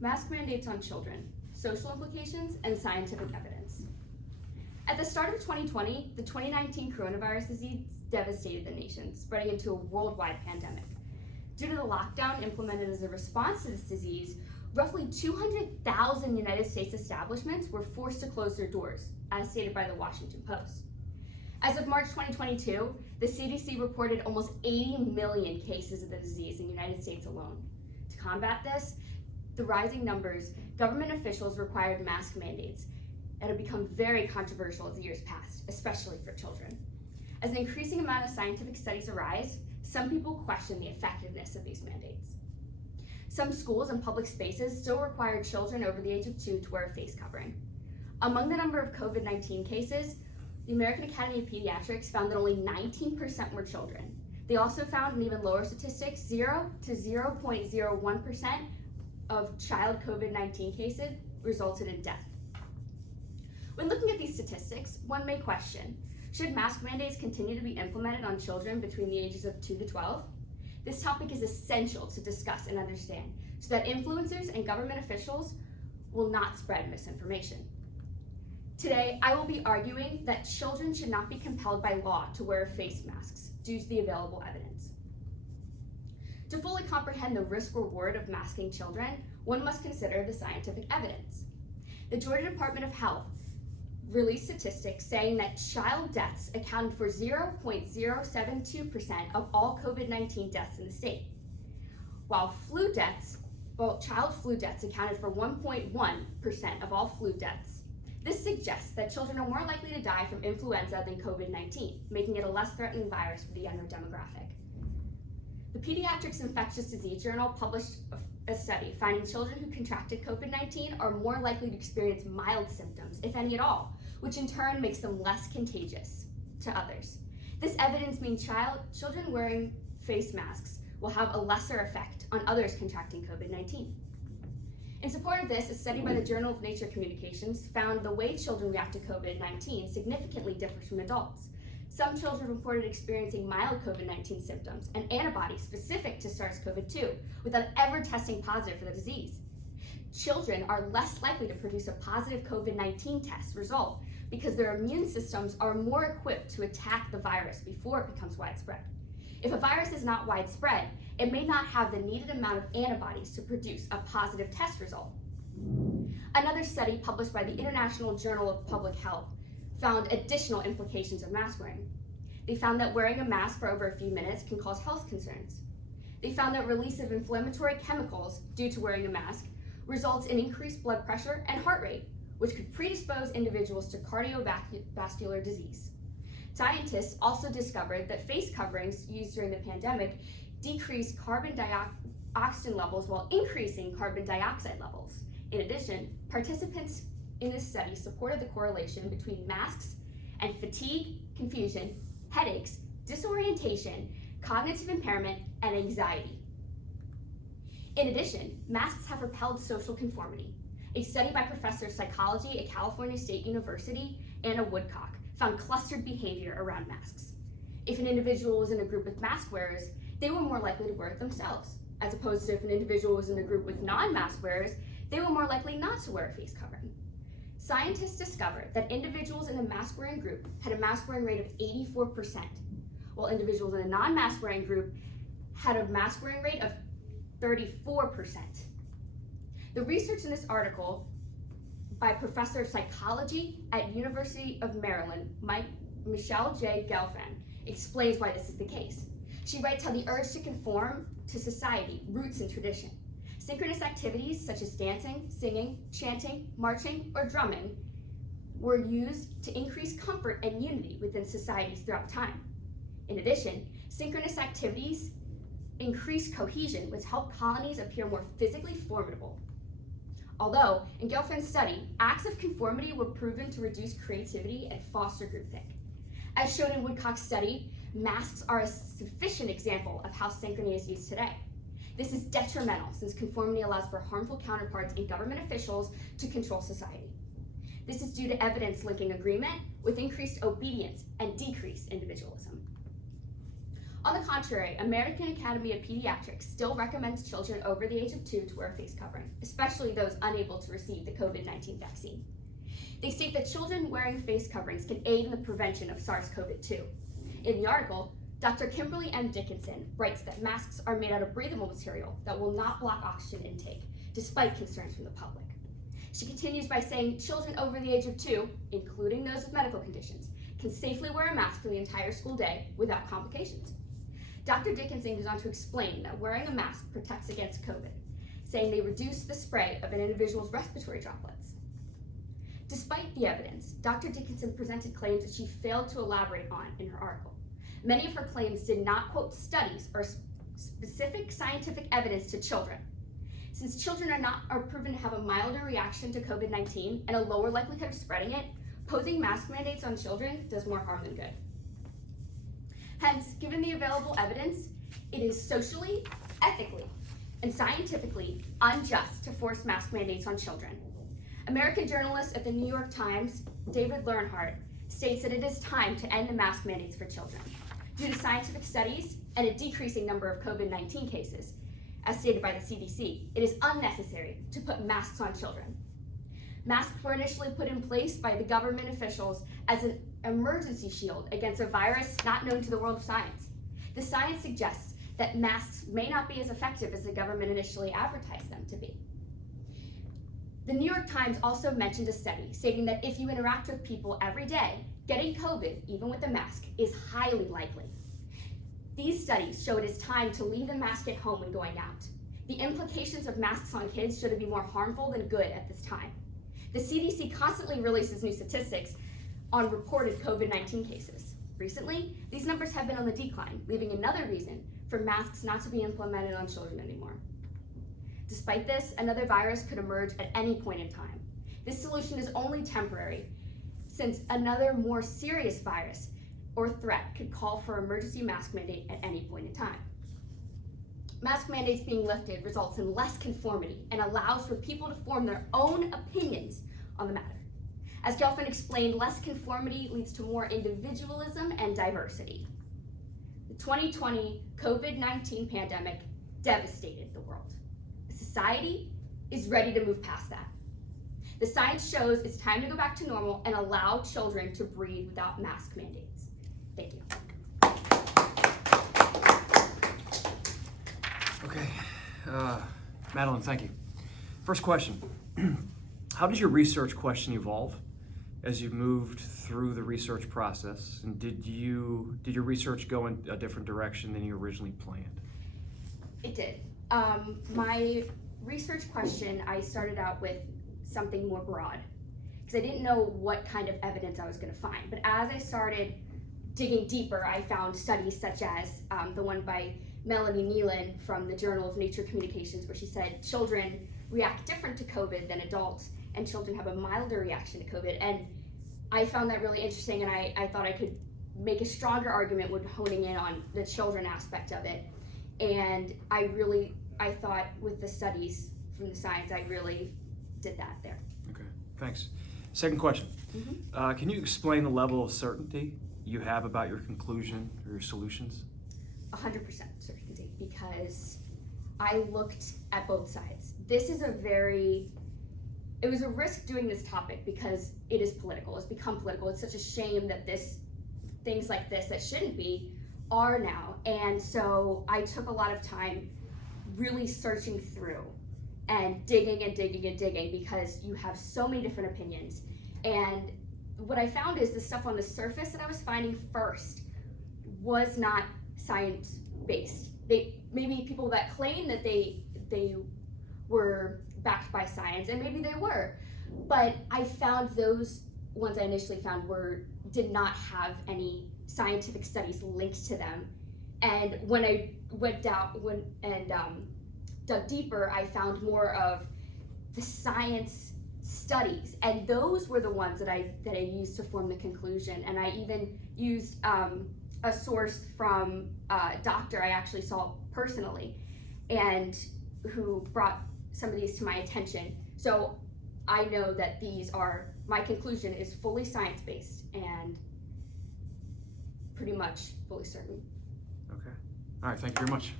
Mask mandates on children, social implications, and scientific evidence. At the start of 2020, the 2019 coronavirus disease devastated the nation, spreading into a worldwide pandemic. Due to the lockdown implemented as a response to this disease, roughly 200,000 United States establishments were forced to close their doors, as stated by the Washington Post. As of March 2022, the CDC reported almost 80 million cases of the disease in the United States alone. To combat this, the rising numbers, government officials required mask mandates and have become very controversial as the years passed, especially for children. As an increasing amount of scientific studies arise, some people question the effectiveness of these mandates. Some schools and public spaces still require children over the age of 2 to wear a face covering. Among the number of COVID-19 cases, the American Academy of Pediatrics found that only 19% were children. They also found an even lower statistic, 0 to 0.01% of child COVID-19 cases resulted in death. When looking at these statistics, one may question, should mask mandates continue to be implemented on children between the ages of 2 to 12? This topic is essential to discuss and understand so that influencers and government officials will not spread misinformation. Today, I will be arguing that children should not be compelled by law to wear face masks due to the available evidence. To fully comprehend the risk-reward of masking children, one must consider the scientific evidence. The Georgia Department of Health released statistics saying that child deaths accounted for 0.072% of all COVID-19 deaths in the state, while child flu deaths accounted for 1.1% of all flu deaths. This suggests that children are more likely to die from influenza than COVID-19, making it a less threatening virus for the younger demographic. The Pediatrics Infectious Disease Journal published a study finding children who contracted COVID-19 are more likely to experience mild symptoms, if any at all, which in turn makes them less contagious to others. This evidence means children wearing face masks will have a lesser effect on others contracting COVID-19. In support of this, a study by the Journal of Nature Communications found the way children react to COVID-19 significantly differs from adults. Some children reported experiencing mild COVID-19 symptoms and antibodies specific to SARS-CoV-2 without ever testing positive for the disease. Children are less likely to produce a positive COVID-19 test result because their immune systems are more equipped to attack the virus before it becomes widespread. If a virus is not widespread, it may not have the needed amount of antibodies to produce a positive test result. Another study published by the International Journal of Public Health found additional implications of mask wearing. They found that wearing a mask for over a few minutes can cause health concerns. They found that release of inflammatory chemicals due to wearing a mask results in increased blood pressure and heart rate, which could predispose individuals to cardiovascular disease. Scientists also discovered that face coverings used during the pandemic decreased oxygen levels while increasing carbon dioxide levels. In addition, participants in this study supported the correlation between masks and fatigue, confusion, headaches, disorientation, cognitive impairment, and anxiety. In addition, masks have repelled social conformity. A study by Professor of Psychology at California State University, Anna Woodcock, found clustered behavior around masks. If an individual was in a group with mask wearers, they were more likely to wear it themselves, as opposed to if an individual was in a group with non-mask wearers, they were more likely not to wear a face covering. Scientists discovered that individuals in a mask-wearing group had a mask-wearing rate of 84%, while individuals in a non-mask-wearing group had a mask-wearing rate of 34%. The research in this article by Professor of Psychology at University of Maryland, Michelle J. Gelfand, explains why this is the case. She writes how the urge to conform to society roots in tradition. Synchronous activities such as dancing, singing, chanting, marching, or drumming were used to increase comfort and unity within societies throughout time. In addition, synchronous activities increase cohesion, which helped colonies appear more physically formidable. Although, in Gelfand's study, acts of conformity were proven to reduce creativity and foster groupthink. As shown in Woodcock's study, masks are a sufficient example of how synchrony is used today. This is detrimental since conformity allows for harmful counterparts in government officials to control society. This is due to evidence linking agreement with increased obedience and decreased individualism. On the contrary, American Academy of Pediatrics still recommends children over the age of 2 to wear a face covering, especially those unable to receive the COVID-19 vaccine. They state that children wearing face coverings can aid in the prevention of SARS-CoV-2. In the article, Dr. Kimberly M. Dickinson writes that masks are made out of breathable material that will not block oxygen intake, despite concerns from the public. She continues by saying children over the age of 2, including those with medical conditions, can safely wear a mask for the entire school day without complications. Dr. Dickinson goes on to explain that wearing a mask protects against COVID, saying they reduce the spread of an individual's respiratory droplets. Despite the evidence, Dr. Dickinson presented claims that she failed to elaborate on in her article. Many of her claims did not quote studies or specific scientific evidence to children. Since children are proven to have a milder reaction to COVID-19 and a lower likelihood of spreading it, posing mask mandates on children does more harm than good. Hence, given the available evidence, it is socially, ethically, and scientifically unjust to force mask mandates on children. American journalist at the New York Times, David Learnhardt, states that it is time to end the mask mandates for children. Due to scientific studies and a decreasing number of COVID-19 cases, as stated by the CDC, it is unnecessary to put masks on children. Masks were initially put in place by the government officials as an emergency shield against a virus not known to the world of science. The science suggests that masks may not be as effective as the government initially advertised them to be. The New York Times also mentioned a study stating that if you interact with people every day, getting COVID, even with a mask, is highly likely. These studies show it is time to leave the mask at home when going out. The implications of masks on kids should be more harmful than good at this time. The CDC constantly releases new statistics on reported COVID-19 cases. Recently, these numbers have been on the decline, leaving another reason for masks not to be implemented on children anymore. Despite this, another virus could emerge at any point in time. This solution is only temporary, since another more serious virus or threat could call for emergency mask mandate at any point in time. Mask mandates being lifted results in less conformity and allows for people to form their own opinions on the matter. As Gelfand explained, less conformity leads to more individualism and diversity. The 2020 COVID-19 pandemic devastated the world. Society is ready to move past that. The science shows it's time to go back to normal and allow children to breathe without mask mandates. Thank you. Okay, Madeline, thank you. First question, how does your research question evolve as you moved through the research process? And did your research go in a different direction than you originally planned? It did. My research question, I started out with something more broad because I didn't know what kind of evidence I was going to find. But as I started digging deeper, I found studies such as the one by Madeline from the Journal of Nature Communications, where she said children react different to COVID than adults, and children have a milder reaction to COVID. And I found that really interesting, and I thought I could make a stronger argument with honing in on the children aspect of it. And I thought with the studies from the science, I really did that there. Okay, thanks. Second question. Can you explain the level of certainty you have about your conclusion or your solutions? 100% certainty, because I looked at both sides. This is it was a risk doing this topic because it is political. It's become political. It's such a shame that things like this that shouldn't be are now. And so I took a lot of time really searching through and digging and digging and digging, because you have so many different opinions. And what I found is the stuff on the surface that I was finding first was not science-based. Maybe people that claim that they were backed by science, and maybe they were, but I found those ones I initially found did not have any scientific studies linked to them. And when I went down and dug deeper, I found more of the science studies, and those were the ones that I used to form the conclusion. And I even used a source from a doctor I actually saw personally, and who brought some of these to my attention. So I know that my conclusion is fully science-based and pretty much fully certain. Okay. All right, thank you very much.